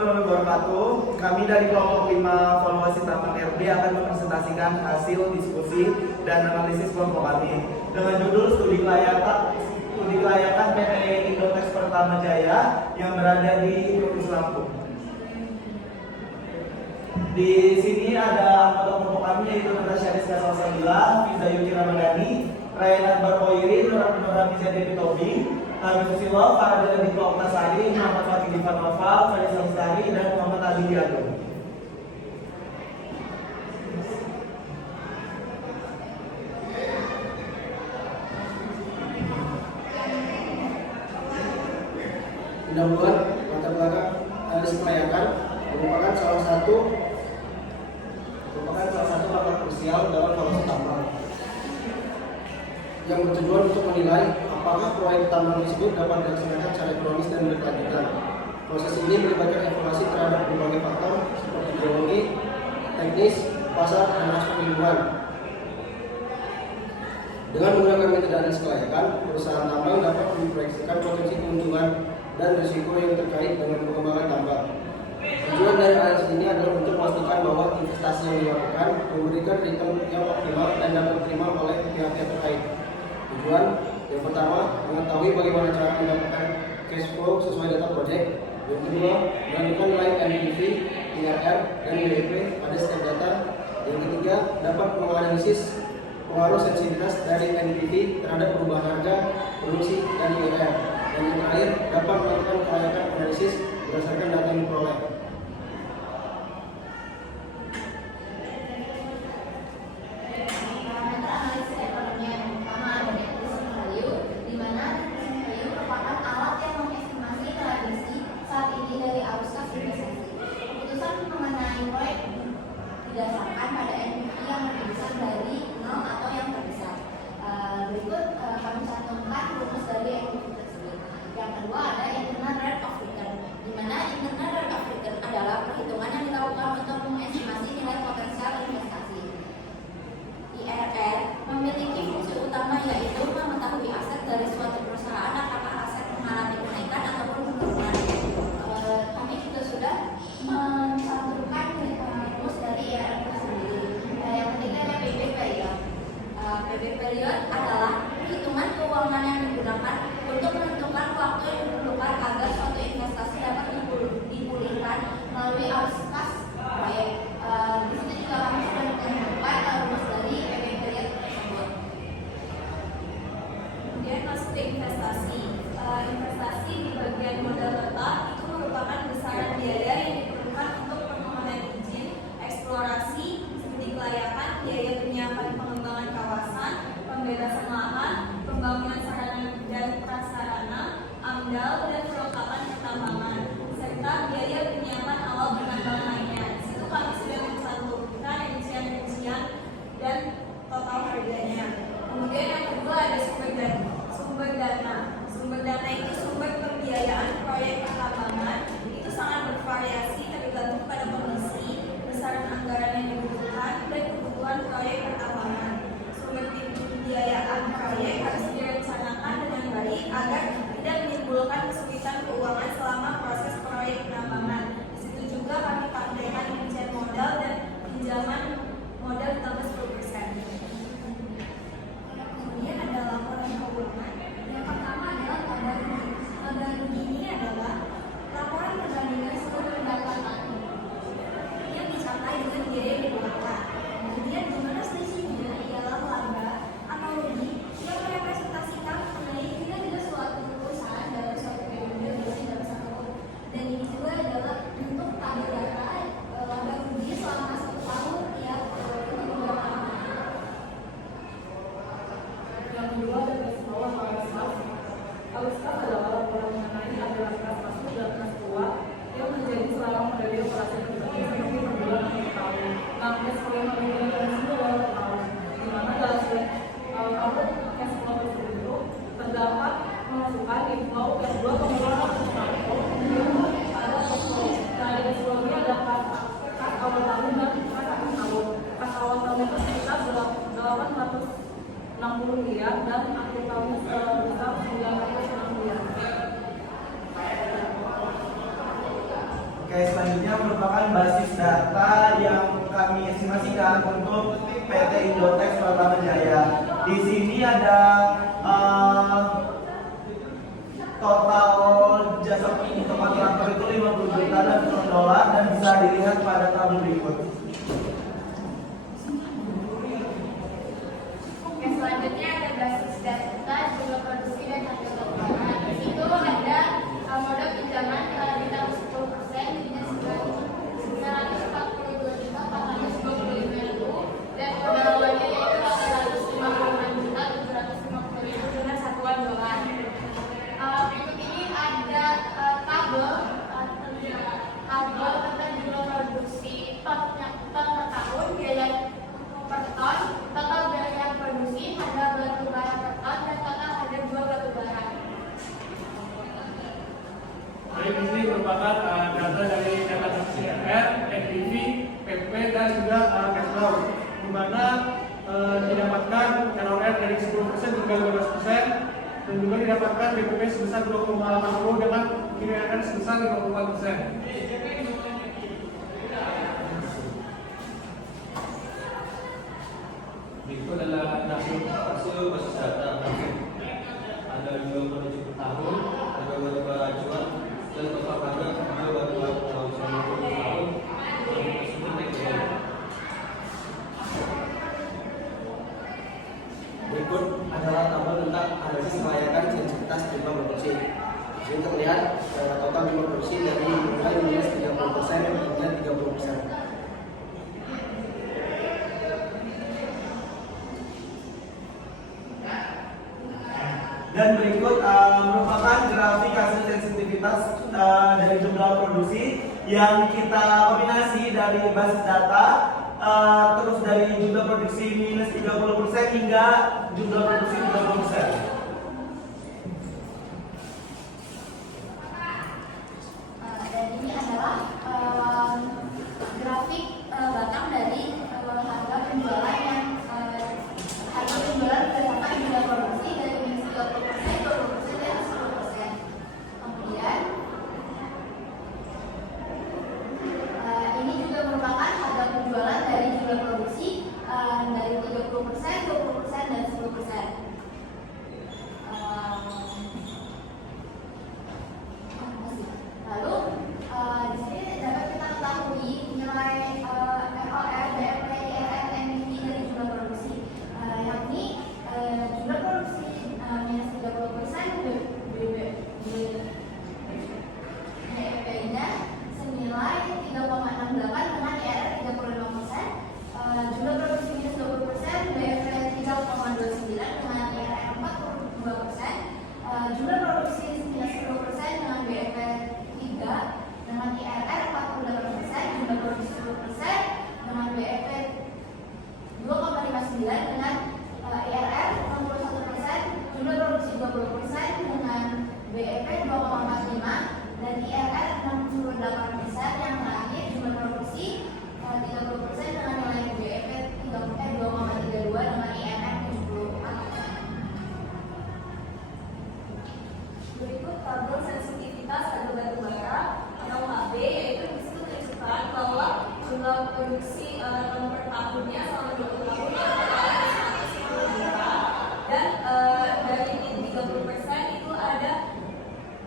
warahmatullahi wabarakatuh. Kami dari kelompok 5 Valuasi Taman RB akan mempresentasikan hasil diskusi dan analisis kelompok kami dengan judul studi kelayakan PT Indotex Pertama Jaya yang berada di Provinsi Lampung. Di sini ada anggota kelompok kami yaitu Natasha Rizka Salsabila, Fiza Yuki Ramadhani, Ryan Akbar Koiri, Nur Hamiza Devi Tobing, Nabi Susilo, Faradil Diko Oktasari, Muhammad Fatih Divanova, Faisal Lestari, dan Muhammad Ali Diago. Pendahuluan latar belakang analis kelayakan merupakan salah satu langkah krusial dalam valuasi tambang yang bertujuan untuk menilai apakah proyek tambang tersebut dapat dilaksanakan secara ekonomis dan berkelanjutan. Proses ini melibatkan evaluasi terhadap berbagai faktor seperti geologi, teknis, pasar, dan aspek lingkungan. Dengan menggunakan metode analis kelayakan, perusahaan tambang dapat memproyeksikan potensi keuntungan dan risiko yang terkait dengan pengembangan tambang. Tujuan dari analisis ini adalah untuk memastikan bahwa investasi yang dilakukan memberikan return yang optimal dan dapat diterima oleh pihak-pihak terkait. Tujuan yang pertama, mengetahui bagaimana cara mendapatkan cash flow sesuai data proyek. Yang kedua, menentukan nilai NPV, IRR, dan NPV pada setiap data. Yang ketiga, dapat menganalisis pengaruh sensitivitas dari NPV terhadap perubahan harga, produksi, dan IRR. Dan yang terakhir, dapat melakukan kelayakan analisis berdasarkan data yang diperoleh. Didasarkan pada NPV yang lebih besar dari 0 atau yang terbesar. Berikut kami cantumkan rumus dari NPV tersebut. Yang kedua ada internal rate of return, di mana internal rate of return adalah perhitungan yang dilakukan untuk mengestimasi nilai potensial investasi. IRR memiliki fungsi utama yaitu mengetahui aset dari suatu perusahaan apakah aset mengalami kenaikan ataupun penurunan. Kami juga sudah mencantumkan rumus dari IRR tersendiri. Yang ketiga ada PB period. PB period adalah perhitungan keuangan yang digunakan untuk menentukan waktu yang diperlukan agar suatu investasi dapat dipulihkan melalui arus kas proyek. Di sini juga kami sudah mencantumkan rumus dari PB period tersebut. Kemudian masuk ke investasi. Investasi di bagian modal tetap itu merupakan besaran biaya yang diperlukan untuk permohonan izin, eksplorasi, studi kelayakan, biaya penyiapan pengembangan kawasan, pembebasan lahan, pembangunan sarana dan prasarana, AMDAL, dan perlengkapan pertambangan, serta biaya penyiapan awal penambangan lainnya. Di situ kami sudah mencantumkan rincian-rincian dan total harganya. Kemudian yang kedua ada sumber dana. Sumber dana itu sumber pembiayaan proyek pertambangan. Itu sangat bervariasi tergantung pada kondisi, besaran anggaran yang dibutuhkan, dan kebutuhan proyek pertambangan. Sumber pembiayaan proyek harus direncanakan dengan baik agar tidak menimbulkan kesulitan keuangan selama proses proyek penambangan. Di situ juga kami tampilkan rincian modal dan pinjaman modal ditambah 10%. Kemudian ada laporan keuangan. Yang pertama adalah tabel rugi. Tabel rugi ini adalah laporan perbandingan seluruh pendapatan yang dicapai dengan biaya yang digunakan. Kemudian gimana selisihnya ialah laba atau rugi yang merepresentasikan mengenai kinerja suatu perusahaan dalam suatu periode dalam satu tahun. Dan ini juga adalah bentuk tabel data laba rugi selama 1 tahun ya untuk beberapa tahun. Yang kedua ada garis bawah arus kas. Arus kas adalah laporan mengenai aliran kas masuk dan kas keluar yang terjadi selama periode operasi tertentu seperti per bulan atau per tahun. Nah, cash flow yang digunakan di sini adalah per tahun, di mana dalam output cash flow tersebut itu terdapat pemasukan inflow, cash flow, pengeluaran atau outflow, kemudian ada cash flow. Nah, di cash flow ini ada kas awal tahun dan kas akhir tahun. Kas awal tahun itu sekitar 860 miliar dan akhir tahunnya sebesar 906 miliar. Oke, selanjutnya merupakan basis data yang kami estimasikan untuk PT Indotex Pratama Jaya. Di sini ada total jasa untuk kontraktor itu 50 juta dan $50 dan bisa dilihat pada tabel berikut. Oke, selanjutnya ada basis data jumlah produksi dan harga batubara. Di situ ada modal pinjaman ditambah 10%, jadinya 942 juta 425.000 dan modal awalnya yaitu 856 juta 750.000 dengan satuan dolar. Berikut ini ada tabel tentang jumlah produksi ton per tahun, biaya per ton, total biaya produksi, harga batubara per ton, dan total harga jual batubara. Baik, ini merupakan data dari data transaksi RR, NPV, PP, dan juga cash flow, di mana didapatkan ROR dari 10% hingga 15%, dan juga didapatkan BPP sebesar 2,80 dengan KIR sebesar 54%. Berikut adalah hasil basis data grafik. Ada jumlah produksi per tahun, harga batubara acuan, dan total harga jual batubara per tahun selama 20 tahun. Berikut adalah tabel tentang analisis kelayakan sensitivitas jumlah produksi. Di sini terlihat total jumlah produksi dari mulai minus 30% hingga 30%. Dan berikut merupakan grafik hasil sensitivitas dari jumlah produksi yang kita kombinasi dari basis data terus dari jumlah produksi minus 30% hingga jumlah produksi 30%. Dan ini adalah grafik batang dari harga penjualan yang harga penjualan berdasarkan jumlah produksi dari minus 30%, 20%, dan 10%. Kemudian ini juga merupakan harga penjualan dari jumlah produksi dari 30%, 20%, dan 10%. Lalu di sini dapat kita ketahui nilai ROR, BFP, IRR, NPV dari jumlah produksi, yakni jumlah produksi minus 30%, BFP-nya senilai 3,68 dengan IRR 35%, jumlah produksi minus 20%, BFP 3,29 dengan IRR 42%, jumlah produksi minus 10% dengan BFP 3 dengan IRR 48%, jumlah produksi 10% dengan BFP 2,59 dengan IRR 61%, jumlah produksi 20% dengan BFP 2,45 dan IRR 68%, yang terakhir jumlah produksi 30% dengan nilai BFP 2,32 dengan IRR 74%. Berikut tabel sensitivitas harga batubara atau HB, yaitu di situ menunjukkan bahwa jumlah produksi ton per tahunnya selama 20 tahun adalah 110 juta, dan dari 30% itu ada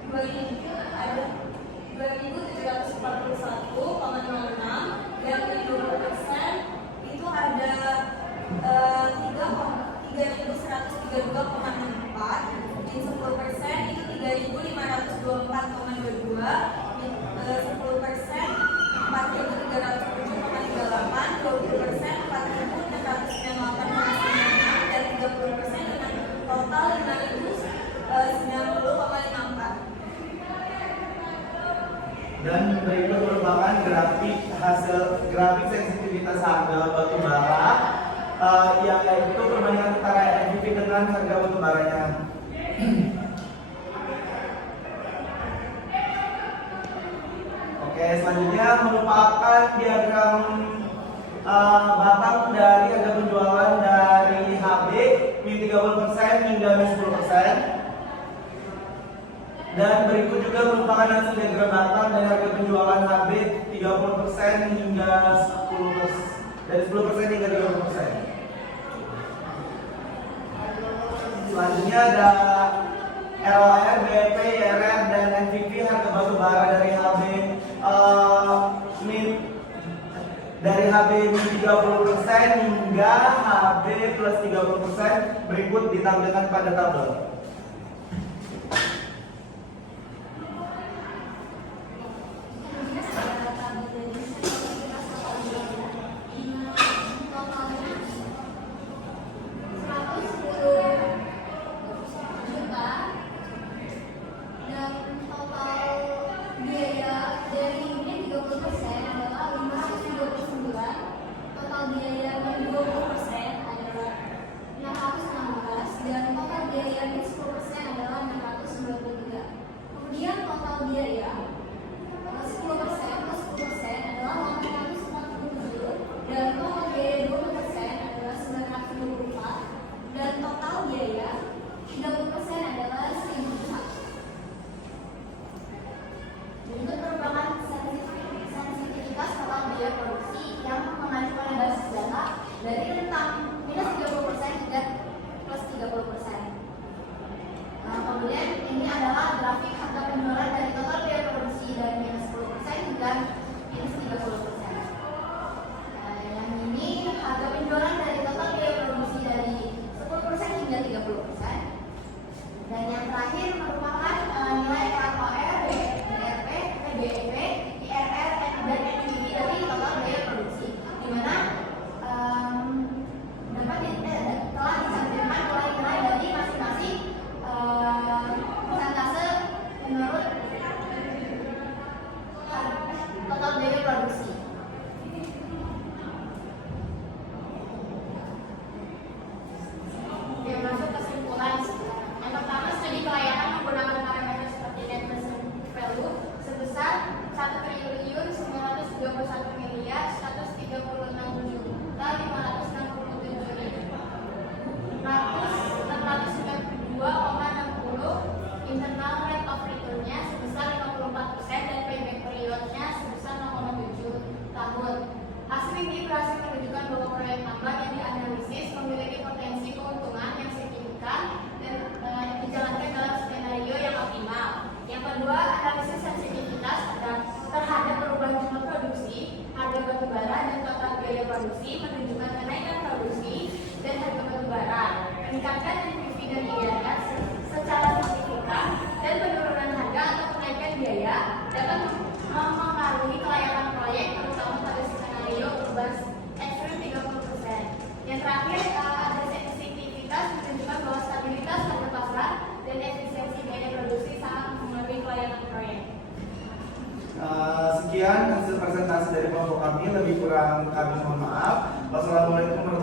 2.741,06, dan dari 20% itu ada 3.132,64, di 10% itu 3.524,22, di 10% 4.307,38, 20% 4.698,96, dan 30% dengan total 5.090,54. Dan berikut merupakan grafik sensitivitas harga batubara yang yaitu perbandingan antara NPV dengan harga batubaranya. Oke, selanjutnya merupakan diagram batang dari harga penjualan dari HB min 30% hingga min 10%. Dan berikut juga merupakan hasil diagram Batam dari harga penjualan HB 30% hingga 10%, dari 10% hingga 30%. Selanjutnya ada ROR, BP, IRR, dan NPV harga batu bara dari HB dari HB 30% hingga HB plus 30% berikut ditampilkan pada tabel. Kemudian total biaya 10% plus 10% adalah 847, dan total biaya 20% adalah 924, dan total biaya 30% adalah 1001. Berikut merupakan sensitivitas total biaya produksi yang mengacu pada basis data dari rentang minus 30% hingga plus 30%. Kemudian ini adalah grafik harga penjualan dari total biaya produksi dari minus 10% hingga minus 30%. Yang ini harga penjualan dari total biaya produksi dari 10% hingga 30%. Dan yang terakhir merupakan nilai ROR, BRP, BEP, IRR, dan NPV dari total biaya produksi, di mana telah dicantumkan nilai-nilai dari masing-masing persentase menurut total biaya produksi. Oke, masuk kesimpulan. Yang pertama, studi kelayakan menggunakan parameter seperti net present value sebesar 1.931 miliar 136.557.692,60, internal rate of return-nya sebesar 54% dan payback period-nya sebesar 0,7 tahun. Hasil ini berhasil menunjukkan bahwa proyek tambang yang dianalisis memiliki potensi keuntungan yang signifikan dan dijalankan dalam skenario yang optimal. Yang kedua, analisis sensitivitas terhadap perubahan jumlah produksi, harga batu bara, dan total biaya produksi menunjukkan kenaikan produksi dan harga batu bara, meningkatkan NPV dan IRR secara signifikan, dan penurunan harga atau kenaikan biaya dapat mempengaruhi kelayakan proyek, terutama pada skenario urban ekstrim 30%. Yang terakhir, ada sensitivitas menunjukkan bahwa stabilitas harga pasar dan efisiensi biaya produksi sangat mempengaruhi kelayakan proyek. Sekian hasil presentasi dari kelompok kami, lebih kurang kami mohon maaf. Wassalamualaikum warahmatullahi wabarakatuh.